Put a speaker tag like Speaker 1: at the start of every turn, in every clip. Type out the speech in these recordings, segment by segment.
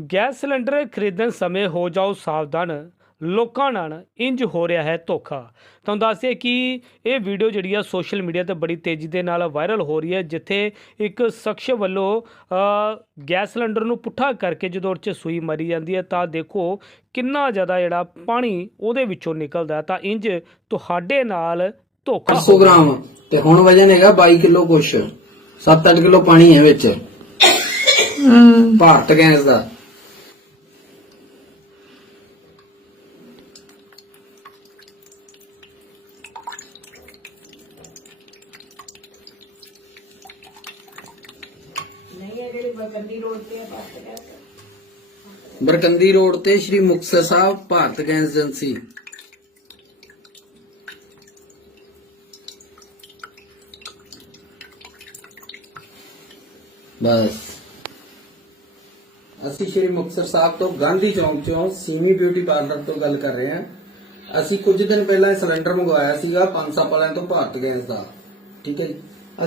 Speaker 1: Gas cylinder ਖਰੀਦਣ ਸਮੇਂ ਹੋ ਜਾਓ ਸਾਵਧਾਨ ਲੋਕਾਂ ਨਾਲ ਇੰਜ ਹੋ ਰਿਹਾ ਹੈ ਧੋਖਾ। ਤੁਹਾਨੂੰ ਦੱਸਿਆ ਕਿ ਇਹ ਵੀਡੀਓ ਜਿਹੜੀ ਆ ਸੋਸ਼ਲ ਮੀਡੀਆ ਤੇ ਬੜੀ ਤੇਜ਼ੀ ਦੇ ਨਾਲ ਵਾਇਰਲ ਹੋ ਰਹੀ ਹੈ ਜਿੱਥੇ ਇੱਕ ਸ਼ਖਸ ਵੱਲੋਂ ਗੈਸ ਸਿਲੰਡਰ ਨੂੰ ਪੁੱਠਾ ਕਰਕੇ ਜਦੋਂ ਉਹ 'ਚ ਸੂਈ ਮਾਰੀ ਜਾਂਦੀ ਹੈ ਤਾਂ ਦੇਖੋ ਕਿੰਨਾ ਜ਼ਿਆਦਾ ਜਿਹੜਾ ਪਾਣੀ ਉਹਦੇ ਵਿੱਚੋਂ ਨਿਕਲਦਾ। ਤਾਂ ਇੰਜ ਤੁਹਾਡੇ ਨਾਲ ਧੋਖਾ
Speaker 2: 800 ਗ੍ਰਾਮ ਤੇ ਹੁਣ ਵਜਨ ਹੈਗਾ 22 ਕਿਲੋ ਕੁਛ 7-8 ਕਿਲੋ ਪਾਣੀ ਹੈ ਵਿੱਚ। ਭਾਰਤ ਗੈਸ ਦਾ। ਬਰਕੰਦੀ ਰੋਡ ਤੇ ਸ਼੍ਰੀ ਮੁਕਤਸਰ ਸਾਹਿਬ, ਭਾਰਤ ਗੈਸ ਏਜੰਸੀ। ਬਸ। ਅਸੀਂ ਸ਼੍ਰੀ ਮੁਕਤਸਰ ਸਾਹਿਬ ਤੋਂ ਗਾਂਧੀ ਚੌਂਕ ਚੋਂ ਸੀਮੀ ਬਿਊਟੀ ਪਾਰਲਰ ਤੋਂ ਗੱਲ ਕਰ ਰਹੇ ਹਾਂ। ਅਸੀਂ ਕੁਝ ਦਿਨ ਪਹਿਲਾਂ ਇਹ ਸਿਲੰਡਰ ਮੰਗਵਾਇਆ ਸੀਗਾ, ਪੰਜ ਸਾਲ ਪਹਿਲਾਂ ਤੋਂ ਭਾਰਤ ਗੈਸ ਦਾ। ਠੀਕ ਹੈ ਜੀ।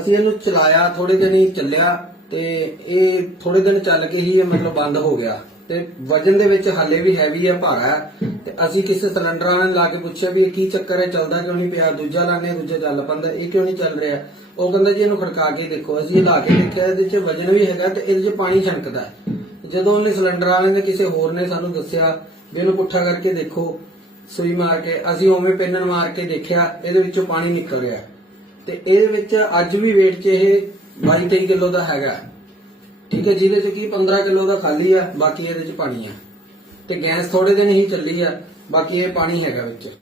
Speaker 2: ਅਸੀਂ ਇਹਨੂੰ ਚਲਾਇਆ ਥੋੜੇ ਦਿਨ ਹੀ ਚੱਲਿਆ। ਤੇ ਇਹ ਥੋੜੇ ਦਿਨ ਚੱਲ ਕੇ ਹੀ ਇਹ ਮਤਲਬ ਬੰਦ ਹੋ ਗਿਆ। ਤੇ ਵਜਨ ਦੇ ਵਿੱਚ ਹਾਲੇ ਵੀ ਹੈਵੀ ਹੈ ਭਾਰਾ। ਹੈ ਤੇ ਅਸੀਂ ਕਿਸੇ ਸਿਲੰਡਰ ਵਾਲੇ ਨੂੰ ਲਾ ਕੇ ਪੁੱਛਿਆ ਵੀ ਇਹ ਕੀ ਚੱਕਰ ਹੈ, ਚੱਲਦਾ ਕਿਉਂ ਨਹੀਂ ਪਿਆ? ਦੂਜਾ ਲਾਣੇ ਦੂਜਾ ਚੱਲ ਪੈਂਦਾ। ਇਹ ਕਿਉਂ ਨਹੀਂ ਚੱਲ ਰਿਹਾ? ਉਹ ਕਹਿੰਦਾ ਜੀ ਇਹਨੂੰ ਖੜਕਾ ਕੇ ਦੇਖੋ। ਅਸੀਂ ਇਹ ਲਾ ਕੇ ਦੇਖਿਆ, ਇਹਦੇ 'ਚ ਵਜਨ ਵੀ ਹੈਗਾ ਤੇ ਇਹਦੇ 'ਚ ਪਾਣੀ ਛਣਕਦਾ ਹੈ। ਜਦੋਂ ਉਹਨੇ ਸਿਲੰਡਰ ਵਾਲੇ ਨੇ ਕਿਸੇ ਹੋਰ ਨੇ ਸਾਨੂੰ ਦੱਸਿਆ ਵੀ ਇਹਨੂੰ ਪੁੱਠਾ ਕਰਕੇ ਦੇਖੋ, ਸੂਈ ਮਾਰ ਕੇ, ਅਸੀਂ ਉਵੇਂ ਪੈਨਨ ਮਾਰ ਕੇ ਦੇਖਿਆ, ਇਹਦੇ ਵਿੱਚੋਂ ਪਾਣੀ ਨਿਕਲ ਰਿਹਾ। ਤੇ ਇਹਦੇ ਵਿੱਚ ਅੱਜ ਵੀ ਵੇਟ 'ਚ ਇਹ 22 23 ਕਿਲੋ ਦਾ ਹੈਗਾ। ਠੀਕ ਹੈ, ਜਿਹਦੇ 'ਚ ਕੀ 15 ਕਿਲੋ ਦਾ ਖਾਲੀ ਆ, ਬਾਕੀ ਇਹਦੇ 'ਚ ਪਾਣੀ ਆ। ਤੇ ਗੈਸ ਥੋੜੇ ਦਿਨ ਹੀ ਚੱਲੀ ਆ, ਬਾਕੀ ਇਹ ਪਾਣੀ ਹੈਗਾ ਵਿੱਚ।